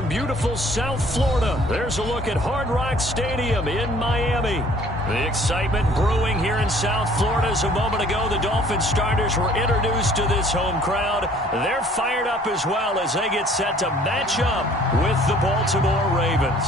from beautiful South Florida, there's a look at Hard Rock Stadium in Miami. The excitement brewing here in South Florida as a moment ago the Dolphins starters were introduced to this home crowd. They're fired up as well as they get set to match up with the Baltimore Ravens.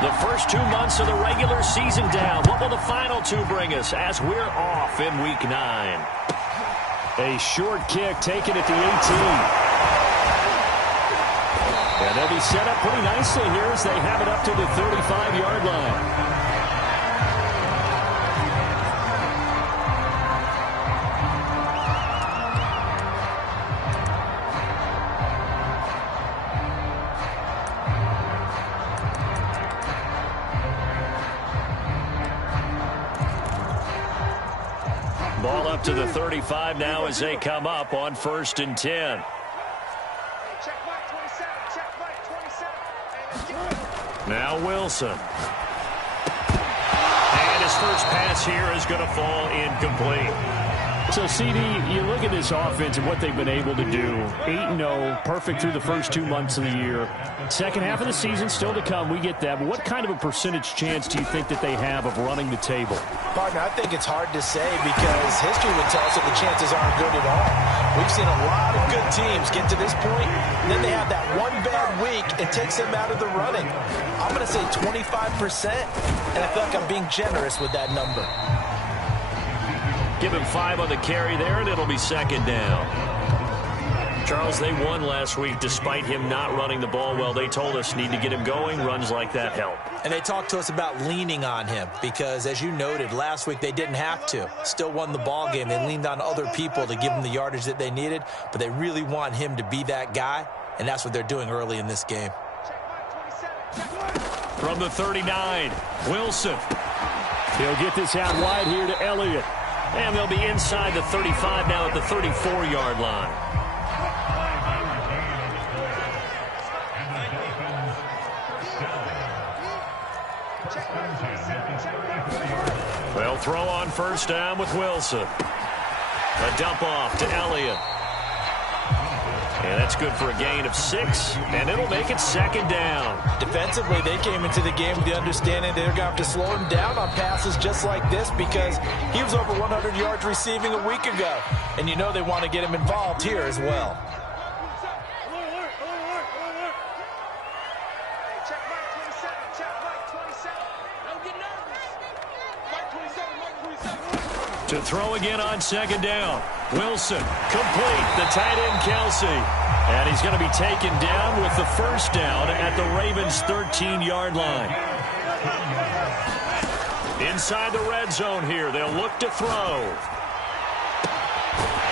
The first 2 months of the regular season down. What will the final two bring us as we're off in Week 9? A short kick taken at the 18. And they'll be set up pretty nicely here as they have it up to the 35-yard line. Ball up to the 35 now as they come up on 1st and 10. Now Wilson. And his first pass here is going to fall incomplete. So, CD, you look at this offense and what they've been able to do. 8-0, perfect through the first 2 months of the year. Second half of the season still to come. We get that. But what kind of a percentage chance do you think that they have of running the table? Partner, I think it's hard to say because history would tell us that the chances aren't good at all. We've seen a lot of good teams get to this point, and then they have that one bad week. It takes them out of the running. I'm going to say 25%, and I feel like I'm being generous with that number. Give him 5 on the carry there, and it'll be 2nd down. Charles, they won last week despite him not running the ball well. They told us need to get him going. Runs like that help. And they talked to us about leaning on him because, as you noted, last week they didn't have to. Still won the ball game. They leaned on other people to give them the yardage that they needed, but they really want him to be that guy, and that's what they're doing early in this game. From the 39, Wilson. He'll get this out wide here to Elliott. And they'll be inside the 35 now at the 34-yard line. They'll throw on 1st down with Wilson. A dump off to Elliott. And that's good for a gain of 6, and it'll make it 2nd down. Defensively, they came into the game with the understanding they're going to have to slow him down on passes just like this because he was over 100 yards receiving a week ago. And you know they want to get him involved here as well. To throw again on 2nd down. Wilson, complete. The tight end, Kelsey. And he's going to be taken down with the 1st down at the Ravens' 13-yard line. Inside the red zone here. They'll look to throw.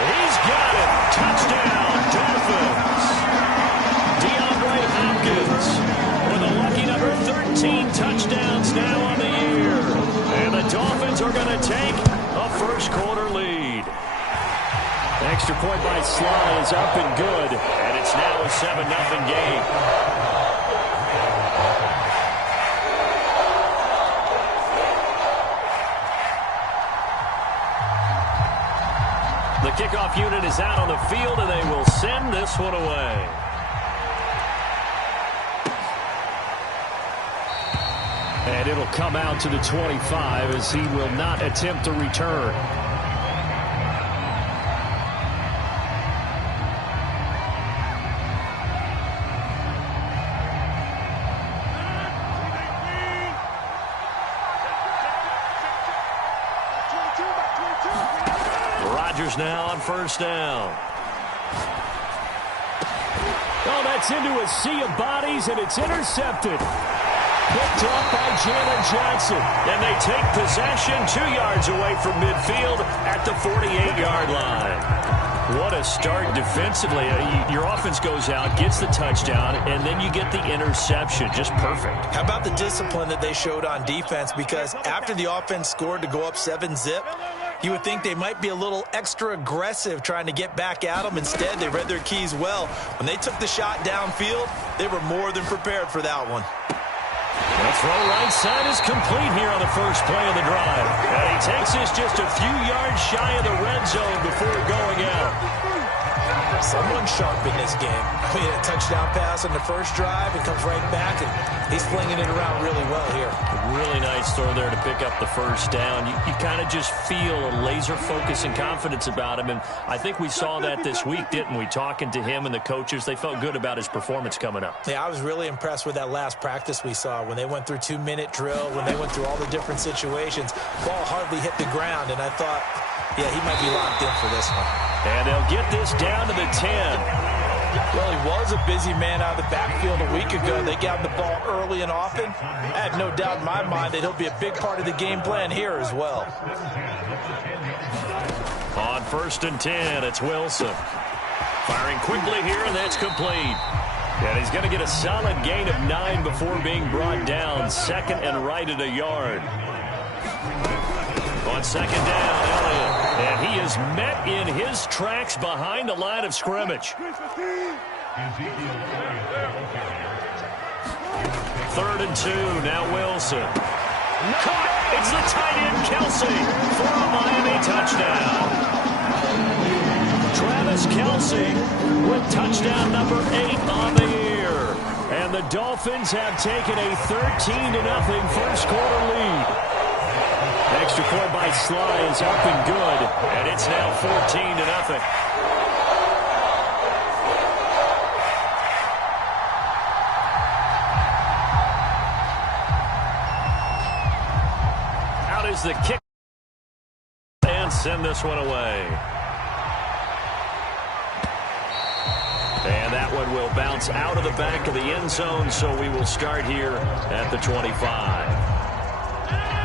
He's got it. Touchdown, Dolphins. DeAndre Hopkins with a lucky number 13 touchdowns now on the year. And the Dolphins are going to take a first-quarter lead. Extra point by Sly is up and good. And it's now a 7-0 game. The kickoff unit is out on the field, and they will send this one away. And it'll come out to the 25 as he will not attempt to return. Rodgers now on 1st down. Oh, that's into a sea of bodies, and it's intercepted. Picked up by Jalen Johnson. And they take possession 2 yards away from midfield at the 48-yard line. What a start defensively. Your offense goes out, gets the touchdown, and then you get the interception. Just perfect. How about the discipline that they showed on defense? Because after the offense scored to go up 7-0, You would think they might be a little extra aggressive trying to get back at them. Instead, they read their keys well. When they took the shot downfield, they were more than prepared for that one. The throw right side is complete here on the first play of the drive. And he takes this just a few yards shy of the red zone before going out. Someone sharp in this game. I mean, a touchdown pass on the first drive. It comes right back, and he's flinging it around really well here. Really nice throw there to pick up the first down. You kind of just feel a laser focus and confidence about him, and I think we saw that this week, didn't we? Talking to him and the coaches, they felt good about his performance coming up. Yeah, I was really impressed with that last practice we saw when they went through 2-minute drill, when they went through all the different situations. Ball hardly hit the ground, and I thought, yeah, he might be locked in for this one. And they'll get this down to the 10. Well, he was a busy man out of the backfield a week ago. They got him the ball early and often. I have no doubt in my mind that he'll be a big part of the game plan here as well. On 1st and 10, it's Wilson. Firing quickly here, and that's complete. And he's going to get a solid gain of 9 before being brought down. 2nd and right at a yard. On 2nd down, Elliott. And he is met in his tracks behind the line of scrimmage. 3rd and 2, now Wilson. Caught! It's the tight end, Kelsey, for a Miami touchdown. Travis Kelsey with touchdown number 8 on the year. And the Dolphins have taken a 13-0 first quarter lead. Extra point by Sly is up and good, and it's now 14-0. Out is the kick, and send this one away. And that one will bounce out of the back of the end zone, so we will start here at the 25.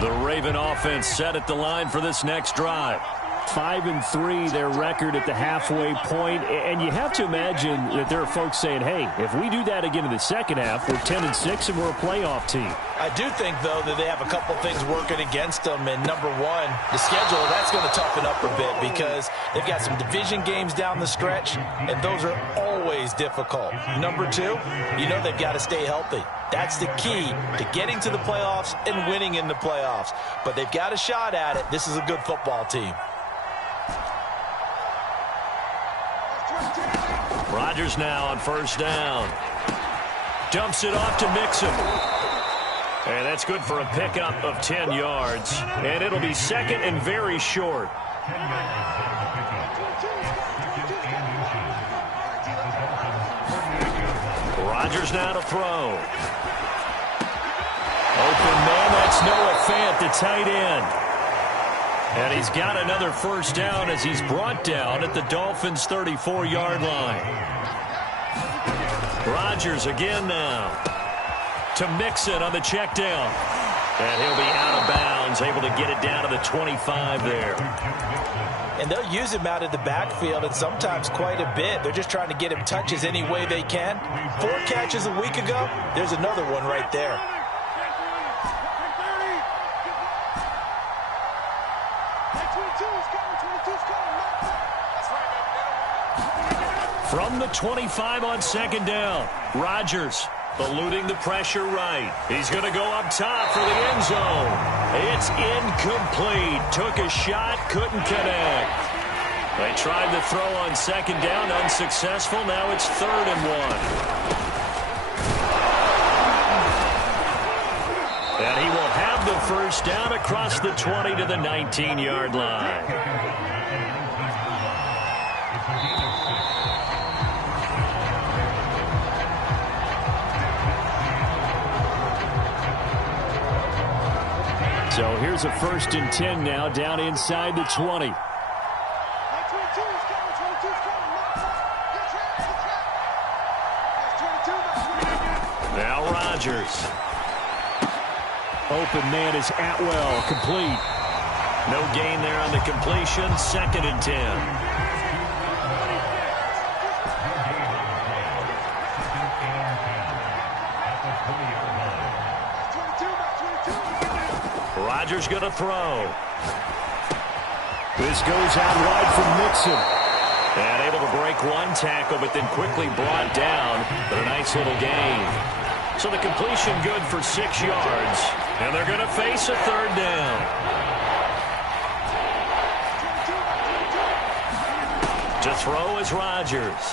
The Raven offense set at the line for this next drive. 5-3, their record at the halfway point. And you have to imagine that there are folks saying, hey, if we do that again in the second half, we're 10-6 and we're a playoff team. I do think, though, that they have a couple things working against them. And number one, the schedule, that's going to toughen up a bit because they've got some division games down the stretch, and those are always difficult. Number two, you know they've got to stay healthy. That's the key to getting to the playoffs and winning in the playoffs. But they've got a shot at it. This is a good football team. Rodgers now on 1st down. Dumps it off to Mixon. And that's good for a pickup of 10 yards. And it'll be 2nd and very short. Rodgers now to throw. Open man, that's Noah Fant, the tight end. And he's got another 1st down as he's brought down at the Dolphins' 34-yard line. Rodgers again now to Mixon on the check down. And he'll be out of bounds, able to get it down to the 25 there. And they'll use him out of the backfield, and sometimes quite a bit. They're just trying to get him touches any way they can. 4 catches a week ago. There's another one right there. From the 25 on 2nd down, Rodgers eluding the pressure right. He's going to go up top for the end zone. It's incomplete. Took a shot, couldn't connect. They tried to throw on 2nd down, unsuccessful. Now it's 3rd and 1. And he will have the 1st down across the 20 to the 19-yard line. So here's a 1st and 10 now down inside the 20. Now Rodgers. Open man is Atwell, complete. No gain there on the completion. 2nd and 10. Rodgers going to throw. This goes out wide from Mixon. And able to break one tackle, but then quickly brought down. But a nice little gain. So the completion good for 6 yards. And they're going to face a third down. To throw is Rodgers.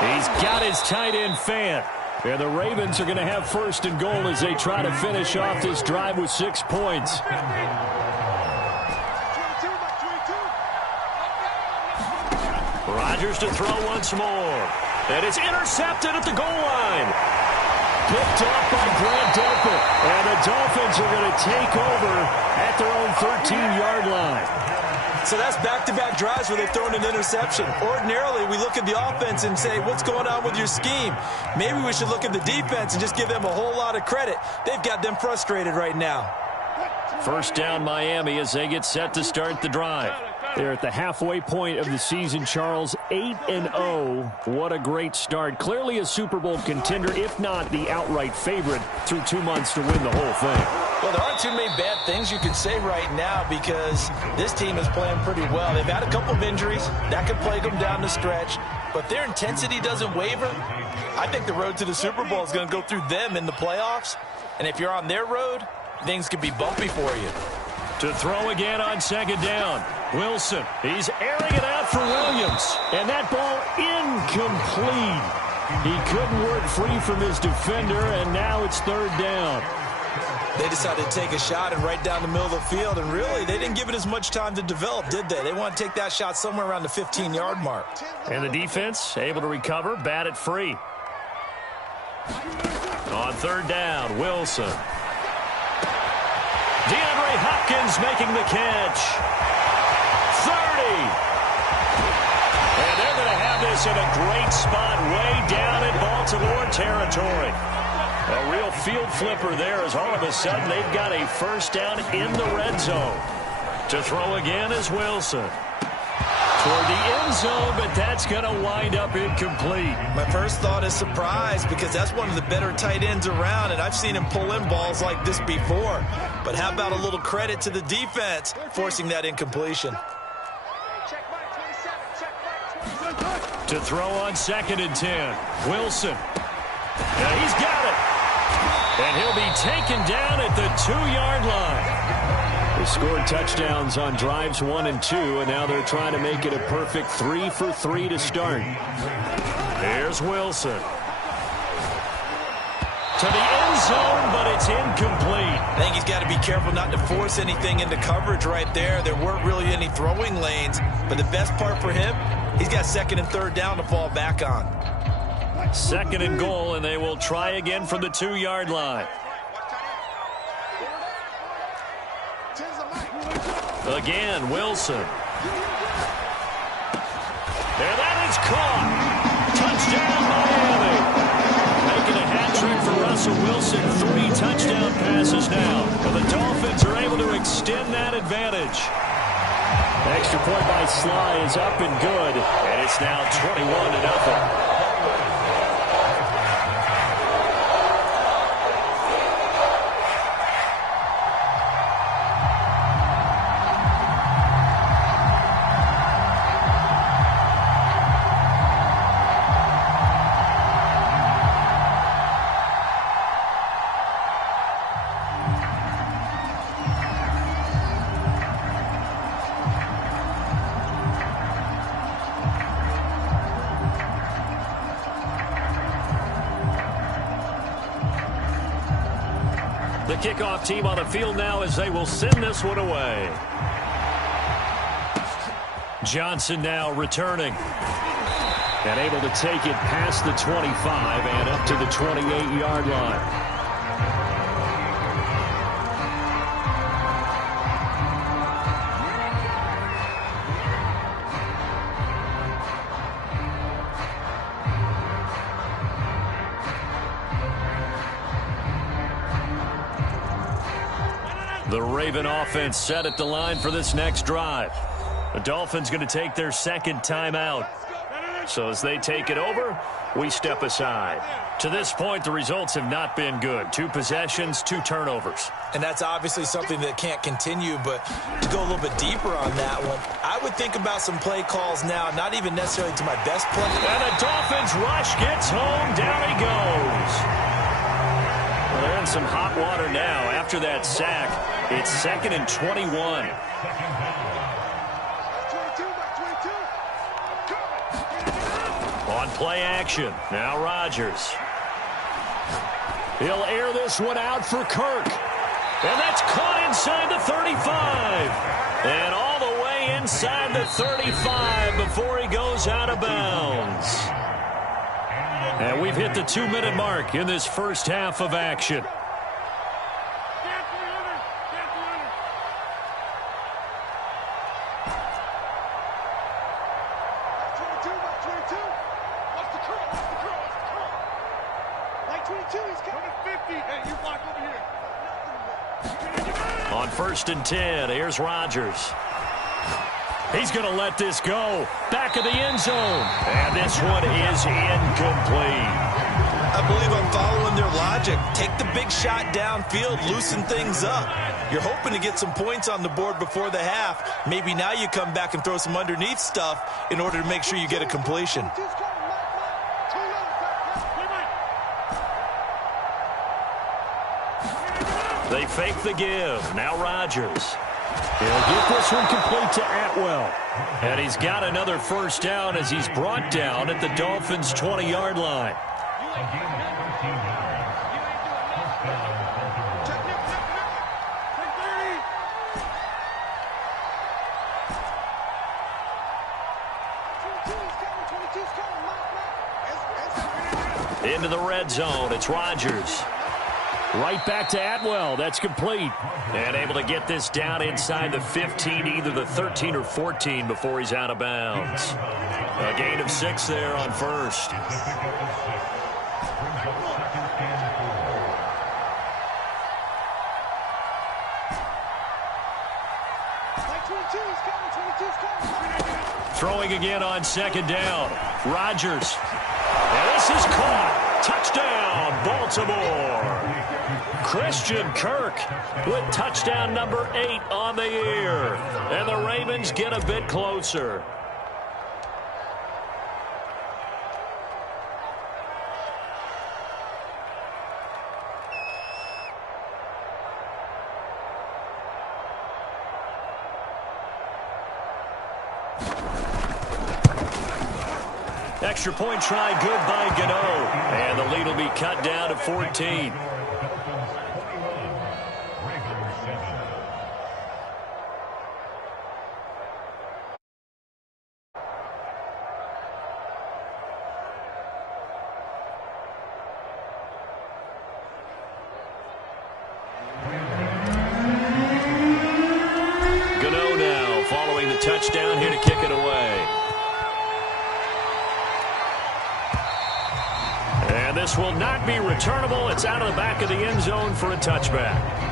He's got his tight end Fant. And the Ravens are going to have first and goal as they try to finish off this drive with 6 points. Rodgers to throw once more. And it's intercepted at the goal line. Picked off by Grant Delpit. And the Dolphins are going to take over at their own 13-yard line. So that's back-to-back drives where they've thrown an interception. Ordinarily, we look at the offense and say, what's going on with your scheme? Maybe we should look at the defense and just give them a whole lot of credit. They've got them frustrated right now. First down, Miami, as they get set to start the drive. They're at the halfway point of the season, Charles. 8-0. What a great start. Clearly a Super Bowl contender, if not the outright favorite, through 2 months to win the whole thing. Well, there aren't too many bad things you can say right now because this team is playing pretty well. They've had a couple of injuries. That could plague them down the stretch. But their intensity doesn't waver. I think the road to the Super Bowl is going to go through them in the playoffs. And if you're on their road, things could be bumpy for you. To throw again on second down. Wilson, he's airing it out for Williams. And that ball incomplete. He couldn't work free from his defender, and now it's third down. They decided to take a shot and right down the middle of the field, and really, they didn't give it as much time to develop, did they? They want to take that shot somewhere around the 15-yard mark. And the defense able to recover, bat it free. On third down, Wilson. DeAndre Hopkins making the catch. 30. And they're going to have this in a great spot way down in Baltimore territory. A real field flipper there as all of a sudden they've got a first down in the red zone. To throw again is Wilson. Toward the end zone, but that's going to wind up incomplete. My first thought is surprise because that's one of the better tight ends around, and I've seen him pull in balls like this before. But how about a little credit to the defense forcing that incompletion? To throw on second and 10. Wilson. Now he's got it. And he'll be taken down at the 2-yard line. They scored touchdowns on drives 1 and 2, and now they're trying to make it a perfect 3 for 3 to start. Here's Wilson. To the end zone, but it's incomplete. I think he's got to be careful not to force anything into coverage right there. There weren't really any throwing lanes, but the best part for him, he's got second and third down to fall back on. Second and goal, and they will try again from the 2-yard line. Again, Wilson. And that is caught. Touchdown, Miami. Making a hat trick for Russell Wilson. 3 touchdown passes now. But the Dolphins are able to extend that advantage. Extra point by Sly is up and good. And it's now 21-0. The kickoff team on the field now as they will send this one away. Johnson now returning. And able to take it past the 25 and up to the 28-yard line. The Raven offense set at the line for this next drive. The Dolphins going to take their second timeout. So as they take it over, we step aside. To this point, the results have not been good. 2 possessions, 2 turnovers. And that's obviously something that can't continue, but to go a little bit deeper on that one, I would think about some play calls now, not even necessarily to my best play. And the Dolphins rush gets home. Down he goes. Well, they're in some hot water now. After that sack, it's 2nd and 21. On play action, now Rodgers. He'll air this one out for Kirk. And that's caught inside the 35. And all the way inside the 35 before he goes out of bounds. And we've hit the 2-minute mark in this first half of action. On 1st and 10, here's Rodgers. He's going to let this go. Back of the end zone. And this one is incomplete. I believe I'm following their logic. Take the big shot downfield, loosen things up. You're hoping to get some points on the board before the half. Maybe now you come back and throw some underneath stuff in order to make sure you get a completion. They fake the give. Now Rodgers. He'll get this one complete to Atwell. And he's got another first down as he's brought down at the Dolphins' 20-yard line. Into the red zone. It's Rodgers. Right back to Atwell. That's complete. And able to get this down inside the 15, either the 13 or 14 before he's out of bounds. A gain of 6 there on first. Throwing again on 2nd down. Rodgers. And this is caught. Touchdown, Baltimore. Christian Kirk with touchdown number 8 on the year. And the Ravens get a bit closer. Extra point try, good by Gano. And the lead will be cut down to 14. Gano now following the touchdown here to kick it away. And this will not be returnable. It's out of the back of the end zone for a touchback.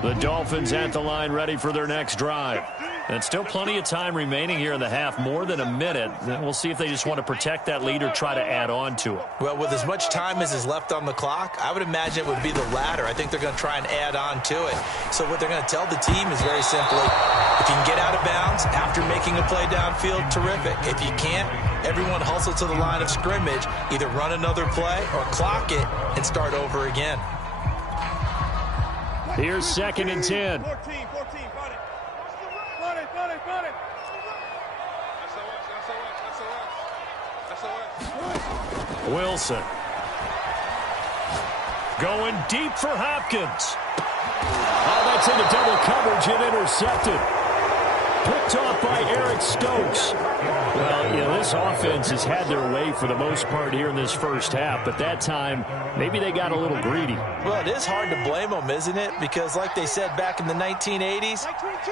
The Dolphins at the line ready for their next drive. And still plenty of time remaining here in the half, more than a minute. We'll see if they just want to protect that lead or try to add on to it. Well, with as much time as is left on the clock, I would imagine it would be the latter. I think they're going to try and add on to it. So what they're going to tell the team is very simply, if you can get out of bounds after making a play downfield, terrific. If you can't, everyone hustle to the line of scrimmage, either run another play or clock it and start over again. Here's 2nd and 10. 14, find it. Wilson. Going deep for Hopkins. Oh, that's into double coverage and intercepted. picked off by Eric Stokes. Well, you know, this offense has had their way for the most part here in this first half, but that time, maybe they got a little greedy. Well, it is hard to blame them, isn't it? Because like they said back in the 1980s,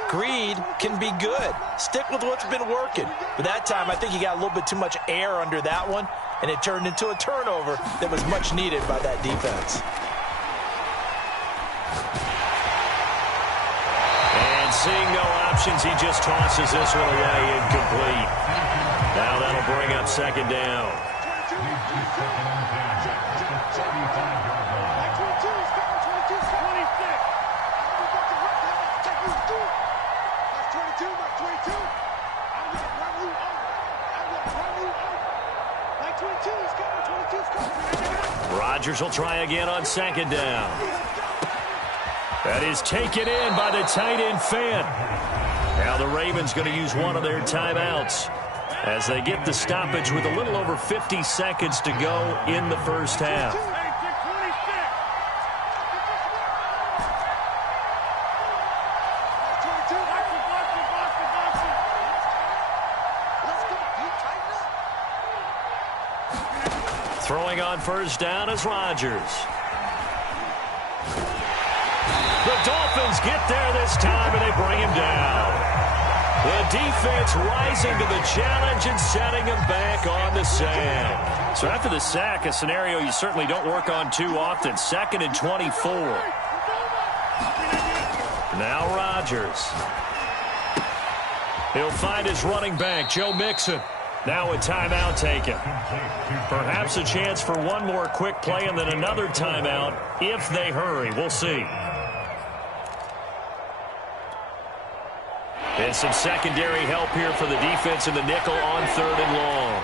greed can be good. Stick with what's been working. But that time, I think he got a little bit too much air under that one, and it turned into a turnover that was much needed by that defense. And seeing no options, he just tosses this one away, incomplete. Now that'll bring up second down. Rodgers will try again on second down. That is taken in by the tight end Fant. Now the Ravens going to use one of their timeouts as they get the stoppage with a little over 50 seconds to go in the first half. Throwing on first down is Rodgers. The Dolphins get there this time, and they bring him down. The defense rising to the challenge and setting him back on the sand. So after the sack, a scenario you certainly don't work on too often. 2nd and 24. Now Rodgers. He'll find his running back, Joe Mixon. Now a timeout taken. Perhaps a chance for one more quick play and then another timeout if they hurry. We'll see. And some secondary help here for the defense in the nickel on 3rd and long.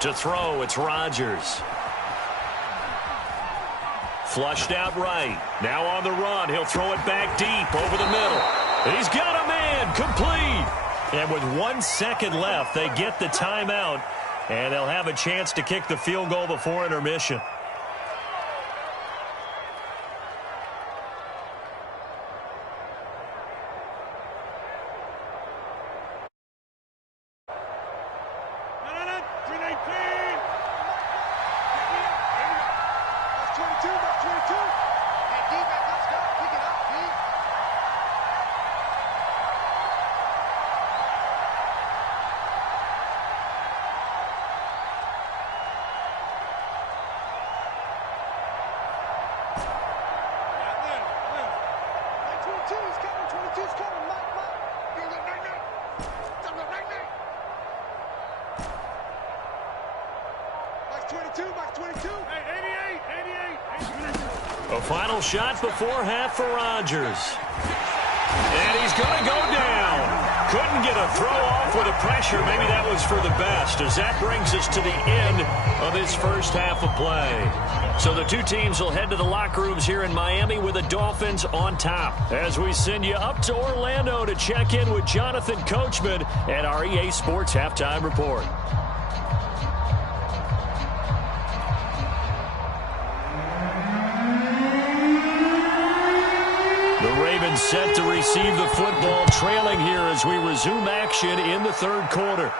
To throw, it's Rodgers. Flushed out right. Now on the run. He'll throw it back deep over the middle. He's got a man. Complete. And with 1 second left, they get the timeout. And they'll have a chance to kick the field goal before intermission. A final shot before half for Rodgers. And he's going to go down. Couldn't get a throw off with the pressure. Maybe that was for the best, as that brings us to the end of this first half of play. So the two teams will head to the locker rooms here in Miami with the Dolphins on top, as we send you up to Orlando to check in with Jonathan Coachman and our EA Sports Halftime Report. Set to receive the football, trailing here as we resume action in the third quarter.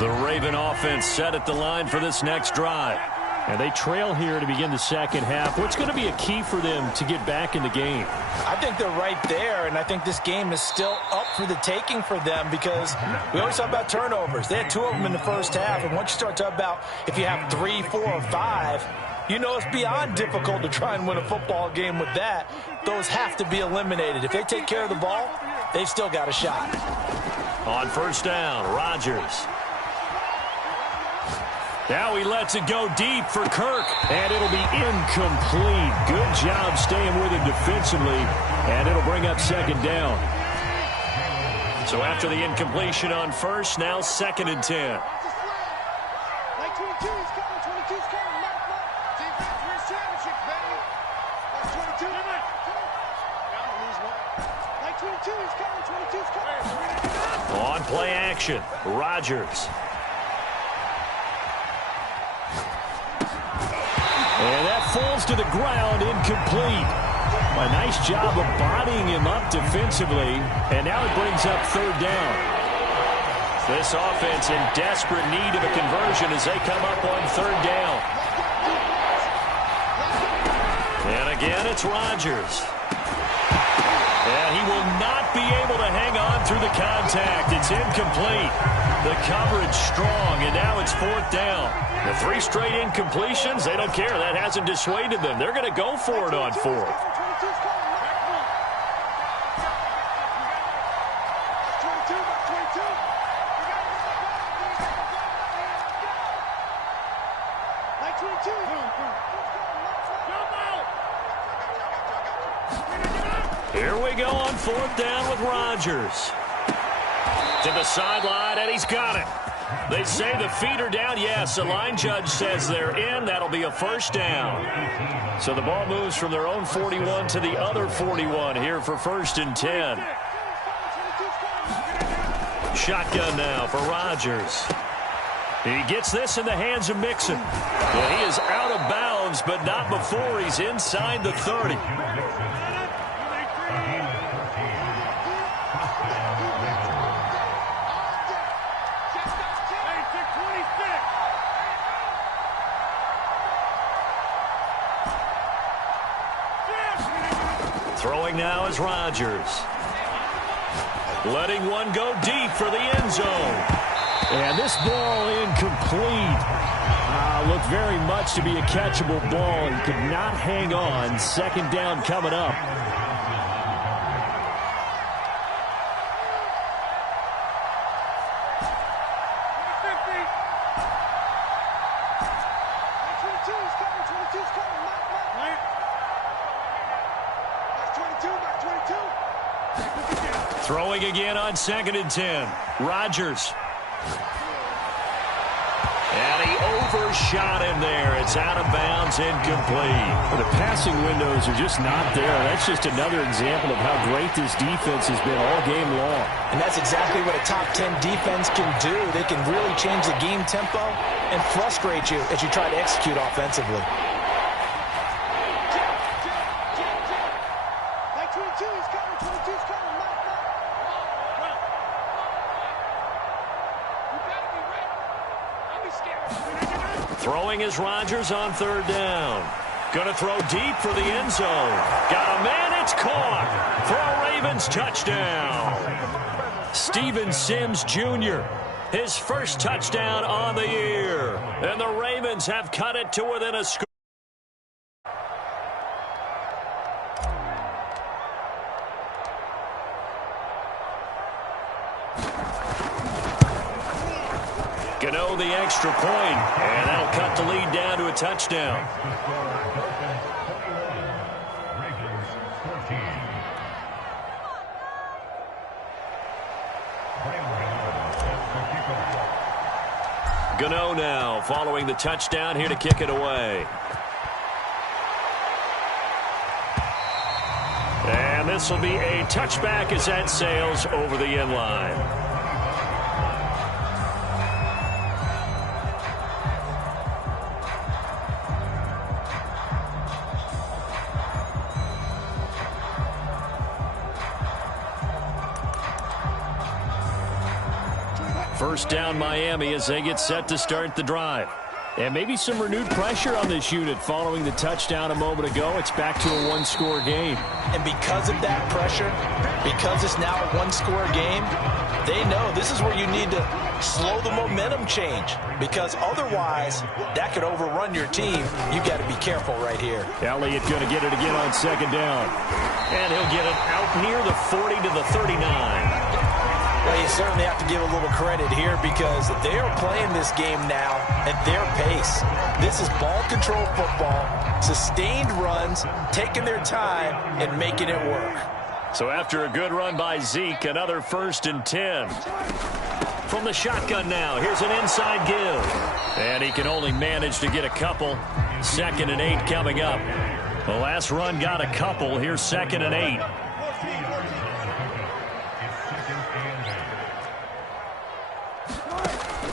The Raven offense set at the line for this next drive. And they trail here to begin the second half. What's going to be a key for them to get back in the game? I think they're right there, and I think this game is still up for the taking for them because we always talk about turnovers. They had 2 of them in the first half, and once you start talking about if you have 3, 4, or 5, you know it's beyond difficult to try and win a football game with that. Those have to be eliminated. If they take care of the ball, they've still got a shot. On first down, Rodgers. Now he lets it go deep for Kirk, and it'll be incomplete. Good job staying with him defensively, and it'll bring up second down. So after the incompletion on first, now 2nd and 10. On play action, Rodgers. And that falls to the ground, incomplete. A nice job of bodying him up defensively, and now it brings up 3rd down. This offense in desperate need of a conversion as they come up on 3rd down. And again, it's Rodgers. And he will not be able to hang on through the contact. It's incomplete. The coverage strong, and now it's 4th down. The 3 straight incompletions, they don't care. That hasn't dissuaded them. They're going to go for it on 4th. Here we go on 4th down with Rodgers. To the sideline, and he's got it. They say the feet are down. Yes, the line judge says they're in. That'll be a 1st down. So the ball moves from their own 41 to the other 41 here for 1st and 10. Shotgun now for Rodgers. He gets this in the hands of Mixon. Well, he is out of bounds, but not before he's inside the 30. Throwing now is Rodgers. Letting one go deep for the end zone. And this ball incomplete. Looked very much to be a catchable ball. He could not hang on. 2nd down coming up. Throwing again on 2nd and 10. Rodgers. And he overshot him there. It's out of bounds, incomplete. The passing windows are just not there. That's just another example of how great this defense has been all game long. And that's exactly what a top 10 defense can do. They can really change the game tempo and frustrate you as you try to execute offensively. Throwing is Rodgers on 3rd down. Going to throw deep for the end zone. Got a man, it's caught for a Ravens touchdown. Steven Sims Jr., his 1st touchdown on the year. And the Ravens have cut it to within a score. Gano the extra point, and that'll cut the lead down to a touchdown. Gano now following the touchdown here to kick it away. And this will be a touchback as that sails over the end line. First down Miami as they get set to start the drive. And maybe some renewed pressure on this unit following the touchdown a moment ago. It's back to a 1-score game. And because of that pressure, because it's now a 1-score game, they know this is where you need to slow the momentum change, because otherwise that could overrun your team. You got to be careful right here. Elliott going to get it again on 2nd down. And he'll get it out near the 40 to the 39. Well, you certainly have to give a little credit here because they are playing this game now at their pace. This is ball control football, sustained runs, taking their time and making it work. So after a good run by Zeke, another 1st and 10. From the shotgun now, here's an inside give. And he can only manage to get a couple. 2nd and 8 coming up. The last run got a couple. Here's 2nd and 8.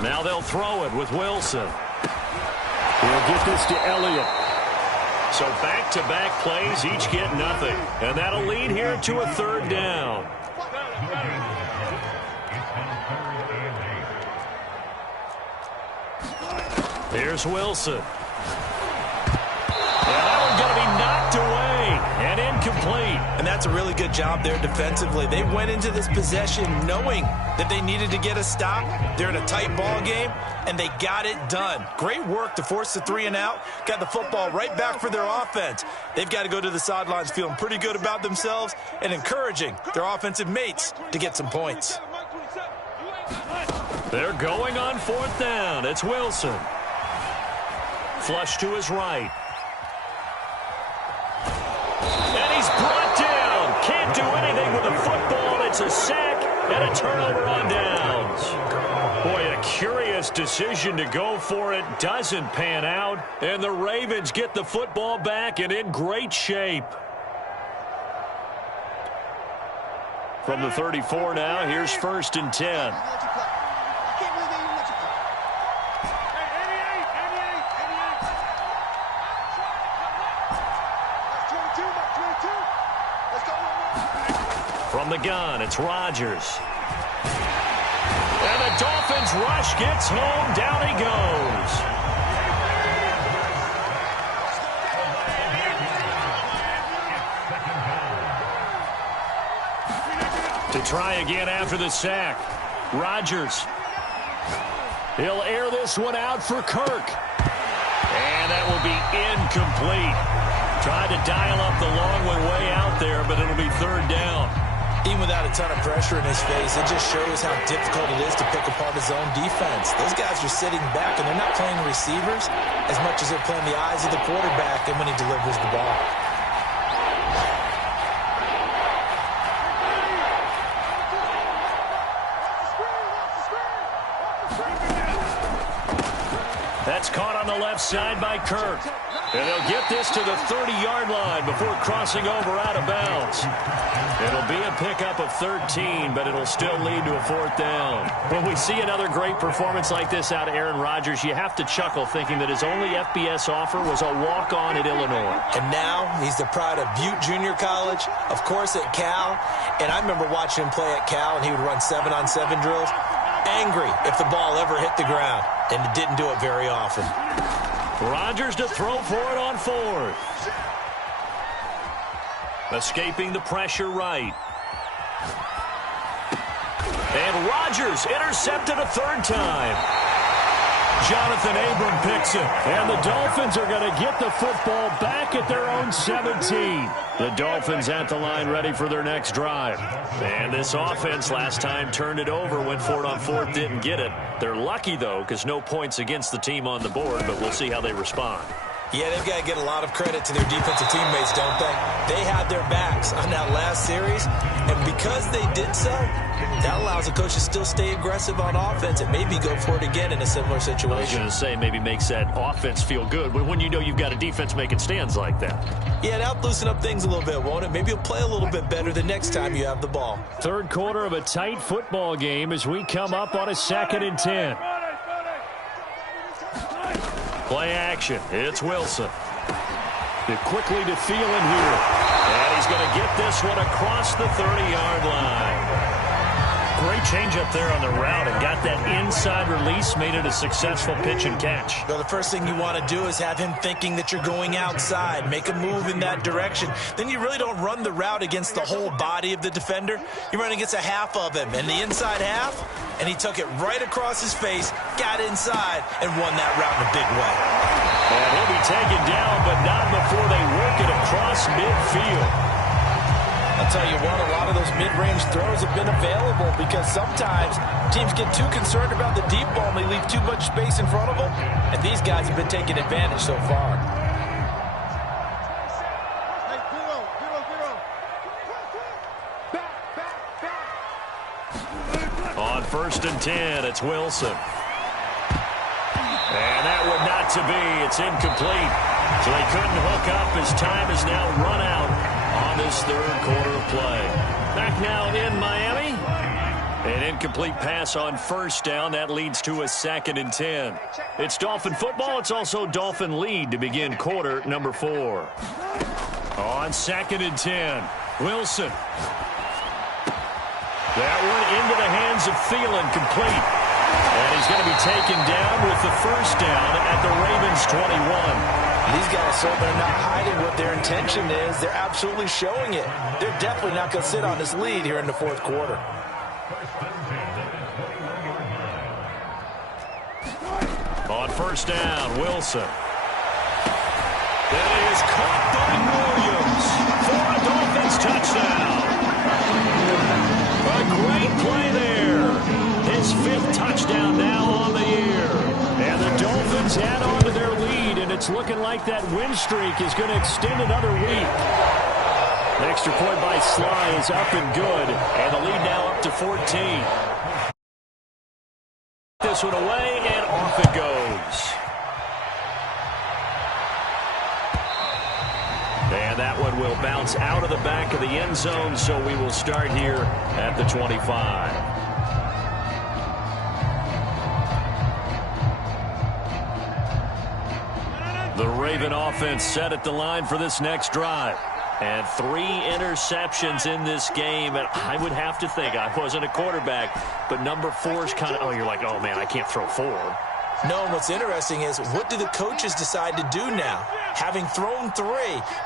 Now they'll throw it with Wilson. He'll get this to Elliott. So back-to-back plays, each get nothing. And that'll lead here to a 3rd down. Here's Wilson. And that one's going to be knocked away and incomplete. And that's a really good job there defensively. They went into this possession knowing that they needed to get a stop. They're in a tight ball game, and they got it done. Great work to force the 3 and out. Got the football right back for their offense. They've got to go to the sidelines feeling pretty good about themselves and encouraging their offensive mates to get some points. They're going on 4th down. It's Wilson. Flush to his right. And he's brought down. Can't do anything with the football. It's a sack and a turnover on downs. Boy, a curious decision to go for it. Doesn't pan out. And the Ravens get the football back and in great shape. From the 34 now, here's 1st and 10. From the gun, it's Rodgers. And the Dolphins rush gets home. Down he goes. To try again after the sack. Rodgers. He'll air this one out for Kirk. And that will be incomplete. Tried to dial up the long one way out there, but it'll be 3rd down. Even without a ton of pressure in his face, it just shows how difficult it is to pick apart his own defense. Those guys are sitting back, and they're not playing receivers as much as they're playing the eyes of the quarterback and when he delivers the ball. That's caught on the left side by Kirk. And they'll get this to the 30-yard line before crossing over out of bounds. It'll be a pickup of 13, but it'll still lead to a 4th down. When we see another great performance like this out of Aaron Rodgers, you have to chuckle thinking that his only FBS offer was a walk-on at Illinois. And now he's the pride of Butte Junior College, of course at Cal. And I remember watching him play at Cal, and he would run 7-on-7 drills. Angry if the ball ever hit the ground, and it didn't do it very often. Rodgers to throw for it on 4th. Escaping the pressure right. And Rodgers intercepted a 3rd time. Jonathan Abram picks it. And the Dolphins are going to get the football back at their own 17. The Dolphins at the line ready for their next drive. And this offense last time turned it over, went for it on 4th, didn't get it. They're lucky, though, because no points against the team on the board, but we'll see how they respond. Yeah, they've got to get a lot of credit to their defensive teammates, don't they? They had their backs on that last series, and because they did so, that allows the coach to still stay aggressive on offense and maybe go for it again in a similar situation. I was going to say maybe makes that offense feel good when you know you've got a defense making stands like that. Yeah, that'll loosen up things a little bit, won't it? Maybe you'll play a little bit better the next time you have the ball. 3rd quarter of a tight football game as we come up on a 2nd and 10. Play action. It's Wilson. Quickly to Thielen here. And he's going to get this one across the 30-yard line. Great change up there on the route and got that inside release, made it a successful pitch and catch. Well, the first thing you want to do is have him thinking that you're going outside, make a move in that direction. Then you really don't run the route against the whole body of the defender. You run against a half of him, and the inside half, and he took it right across his face, got inside, and won that route in a big way. And he'll be taken down, but not before they work it across midfield. I'll tell you what, a lot of those mid-range throws have been available because sometimes teams get too concerned about the deep ball and they leave too much space in front of them, and these guys have been taking advantage so far. First and 10, it's Wilson. And that one not to be. It's incomplete. So they couldn't hook up. His time is now run out on this third quarter of play. Back now in Miami. An incomplete pass on first down. That leads to a 2nd and 10. It's Dolphin football. It's also Dolphin lead to begin quarter number 4. On 2nd and 10, Wilson. That one into the hands of Thielen, complete. And he's going to be taken down with the first down at the Ravens 21. These guys certainly are not hiding what their intention is. They're absolutely showing it. They're definitely not going to sit on this lead here in the fourth quarter. On first down, Wilson. That is caught by Williams for a Dolphins touchdown. A great play there. His 5th touchdown now on the year. And the Dolphins add on to their lead, and it's looking like that win streak is going to extend another week. The extra point by Sly is up and good, and the lead now up to 14. This one away, and off it goes. And that one will bounce out of the back of the end zone, so we will start here at the 25. The Raven offense set at the line for this next drive. And 3 interceptions in this game. And I would have to think, I wasn't a quarterback, but number 4 is kind of, oh, you're like, oh, man, I can't throw 4. No, and what's interesting is, what do the coaches decide to do now? Having thrown 3,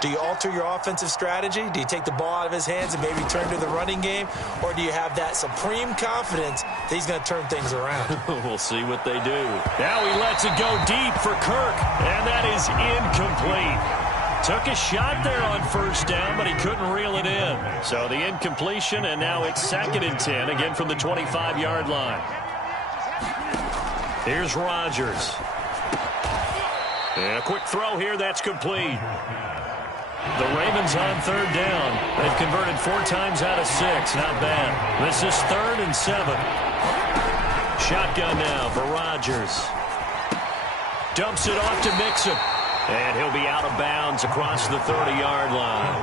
do you alter your offensive strategy? Do you take the ball out of his hands and maybe turn to the running game? Or do you have that supreme confidence that he's going to turn things around? We'll see what they do. Now he lets it go deep for Kirk, and that is incomplete. Took a shot there on first down, but he couldn't reel it in. So the incompletion, and now it's 2nd and 10, again from the 25-yard line. Here's Rodgers. And a quick throw here, that's complete. The Ravens on third down. They've converted 4 times out of 6. Not bad. This is 3rd and 7. Shotgun now for Rodgers. Dumps it off to Mixon. And he'll be out of bounds across the 30-yard line.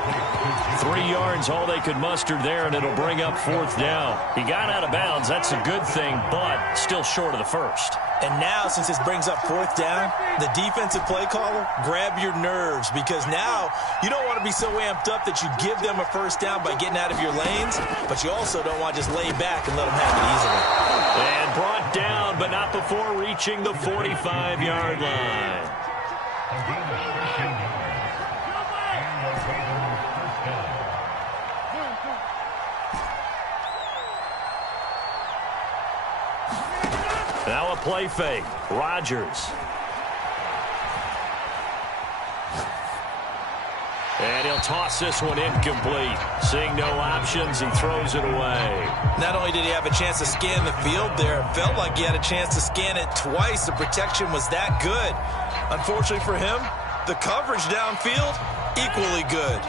3 yards, all they could muster there, and it'll bring up 4th down. He got out of bounds. That's a good thing, but still short of the first. And now, since this brings up 4th down, the defensive play caller, grab your nerves, because now you don't want to be so amped up that you give them a first down by getting out of your lanes, but you also don't want to just lay back and let them have it easily. And brought down, but not before reaching the 45-yard line. Now a play fake. Rodgers. And he'll toss this one incomplete. Seeing no options, he throws it away. Not only did he have a chance to scan the field there, it felt like he had a chance to scan it twice. The protection was that good. Unfortunately for him, the coverage downfield, equally good.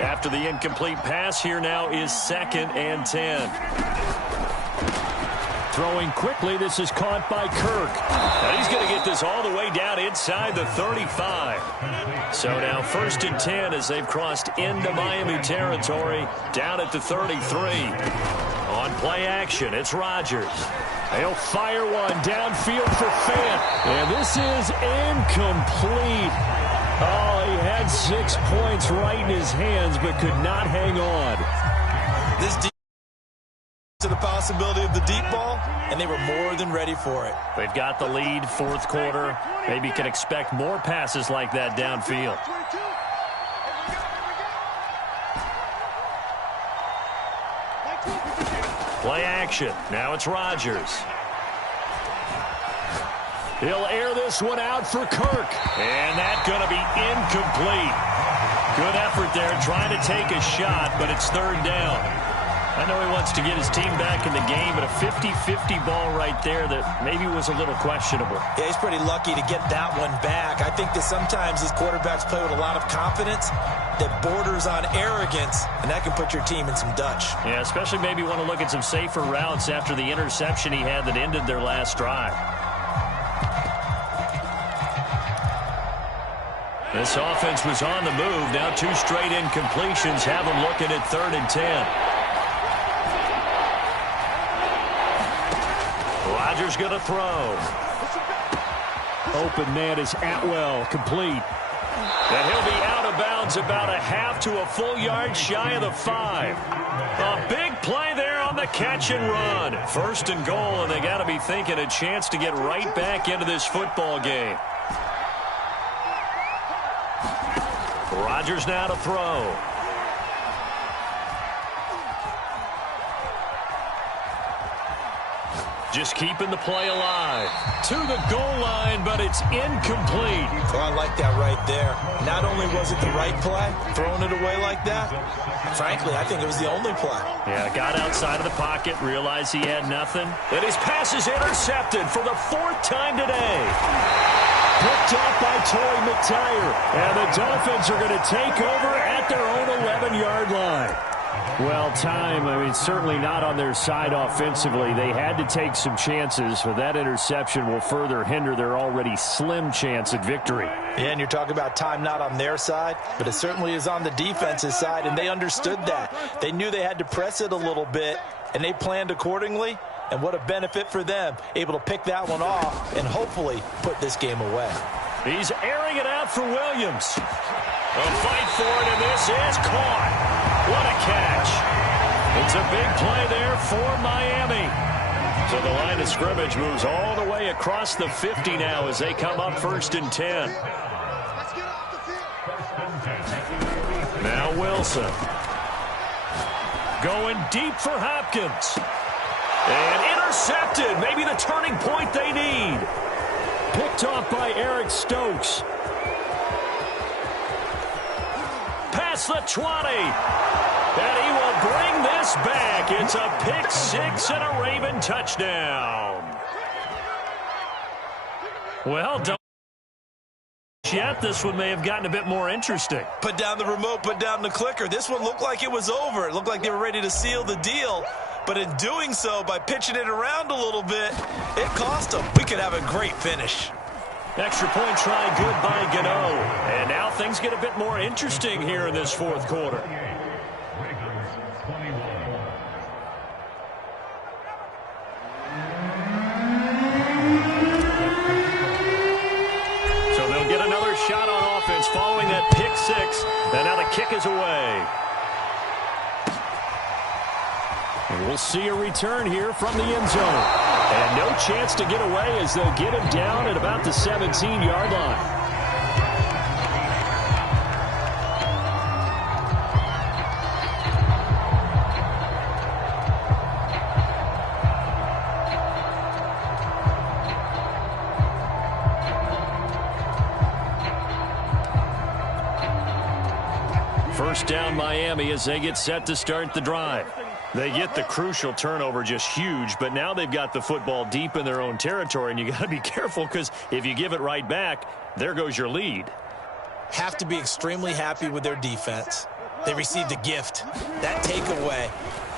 After the incomplete pass, here now is 2nd and 10. Throwing quickly, this is caught by Kirk. And he's going to get this all the way down inside the 35. So now 1st and 10 as they've crossed into Miami territory, down at the 33. On play action, it's Rodgers. They'll fire one downfield for Fant. And this is incomplete. Oh, he had 6 points right in his hands, but could not hang on. This to the possibility of the deep ball, and they were more than ready for it. They've got the lead, 4th quarter. Maybe can expect more passes like that downfield. Play action. Now it's Rodgers. He'll air this one out for Kirk. And that's going to be incomplete. Good effort there trying to take a shot, but it's 3rd down. I know he wants to get his team back in the game, but a 50-50 ball right there that maybe was a little questionable. Yeah, he's pretty lucky to get that one back. I think that sometimes these quarterbacks play with a lot of confidence that borders on arrogance, and that can put your team in some Dutch. Yeah, especially maybe want to look at some safer routes after the interception he had that ended their last drive. This offense was on the move. Now 2 straight incompletions have them looking at 3rd and 10. Rodgers going to throw. Open man is Atwell, complete. And he'll be out of bounds about a half to a full yard shy of the 5. A big play there on the catch and run. 1st and goal, and they got to be thinking a chance to get right back into this football game. Rodgers now to throw. Just keeping the play alive. To the goal line, but it's incomplete. Oh, I like that right there. Not only was it the right play, throwing it away like that, frankly, I think it was the only play. Yeah, got outside of the pocket, realized he had nothing. And his pass is intercepted for the 4th time today. Picked off by Torrey McTyer. And the Dolphins are going to take over at their own 11-yard line. Well, certainly not on their side offensively. They had to take some chances, but that interception will further hinder their already slim chance at victory. Yeah, and you're talking about time not on their side, but it certainly is on the defensive side, and they understood that. They knew they had to press it a little bit, and they planned accordingly, and what a benefit for them, able to pick that one off and hopefully put this game away. He's airing it out for Williams. A fight for it, and this is caught. What a catch. It's a big play there for Miami. So the line of scrimmage moves all the way across the 50 now as they come up 1st and 10. Now Wilson. Going deep for Hopkins. And intercepted. Maybe the turning point they need. Picked off by Eric Stokes. Past the 20. And he will bring this back. It's a pick 6 and a Raven touchdown. Well, don't yet. This one may have gotten a bit more interesting. Put down the remote, put down the clicker. This one looked like it was over. It looked like they were ready to seal the deal. But in doing so, by pitching it around a little bit, it cost them. We could have a great finish. Extra point try good by Gano. And now things get a bit more interesting here in this 4th quarter. So they'll get another shot on offense following that pick 6. And now the kick is away. And we'll see a return here from the end zone. And no chance to get away as they'll get him down at about the 17-yard line. First down Miami as they get set to start the drive. They get the crucial turnover, just huge, but now they've got the football deep in their own territory, and you got to be careful because if you give it right back, there goes your lead. Have to be extremely happy with their defense. They received a gift. That takeaway,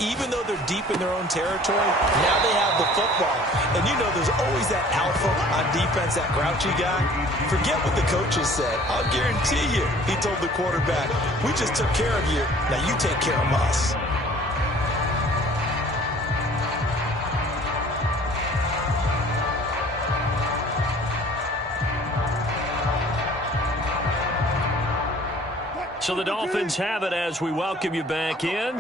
even though they're deep in their own territory, now they have the football. And you know there's always that alpha on defense, that grouchy guy. Forget what the coaches said. I'll guarantee you, he told the quarterback, we just took care of you. Now you take care of us. So the Dolphins have it as we welcome you back in.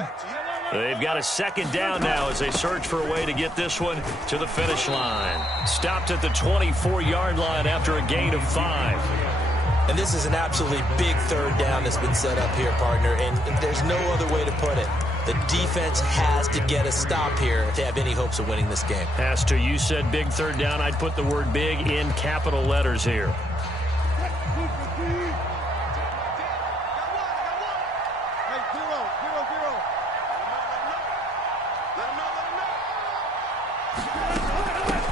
They've got a 2nd down now as they search for a way to get this one to the finish line. Stopped at the 24-yard line after a gain of 5. And this is an absolutely big 3rd down that's been set up here, partner, and there's no other way to put it. The defense has to get a stop here if they have any hopes of winning this game. Has to. You said big 3rd down. I'd put the word big in capital letters here.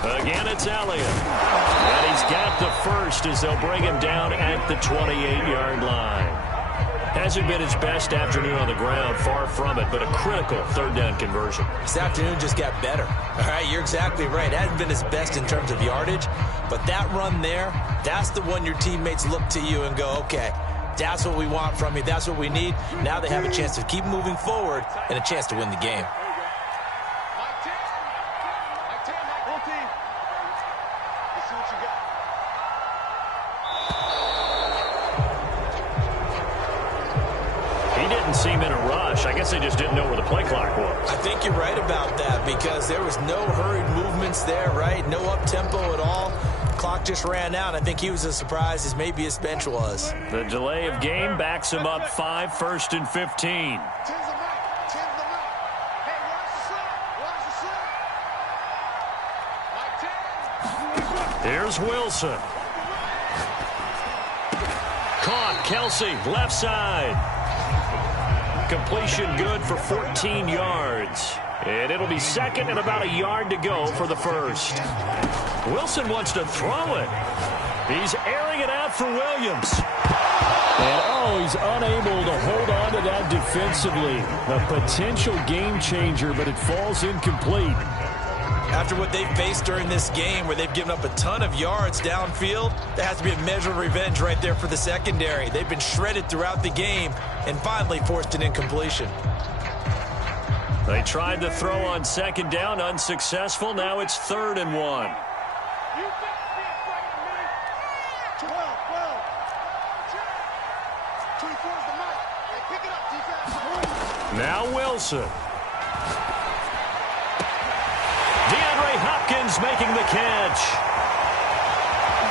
Again, it's Elliott. And he's got the first as they'll bring him down at the 28-yard line. Hasn't been his best afternoon on the ground, far from it, but a critical third down conversion. This afternoon just got better. All right, you're exactly right. It hasn't been his best in terms of yardage, but that run there, that's the one your teammates look to you and go, okay, that's what we want from you. That's what we need. Now they have a chance to keep moving forward and a chance to win the game. He didn't seem in a rush. I guess they just didn't know where the play clock was. I think you're right about that because there was no hurried movements there, right? No up-tempo at all. Clock just ran out. I think he was as surprised as maybe his bench was. The delay of game backs him up 5, 1st and 15. Here's Wilson. Caught. Kelsey, left side. Completion good for 14 yards. And it'll be second and about a yard to go for the first. Wilson wants to throw it. He's airing it out for Williams. And, he's unable to hold on to that defensively. A potential game changer, but it falls incomplete. After what they've faced during this game where they've given up a ton of yards downfield, there has to be a measure of revenge right there for the secondary. They've been shredded throughout the game and finally forced an incompletion. They tried to throw on second down, unsuccessful. Now it's 3rd and 1. Now Wilson. Hopkins making the catch.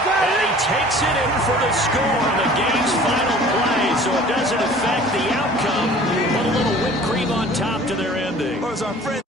And he takes it in for the score on the game's final play, so it doesn't affect the outcome, but a little whipped cream on top to their ending. Or as our friend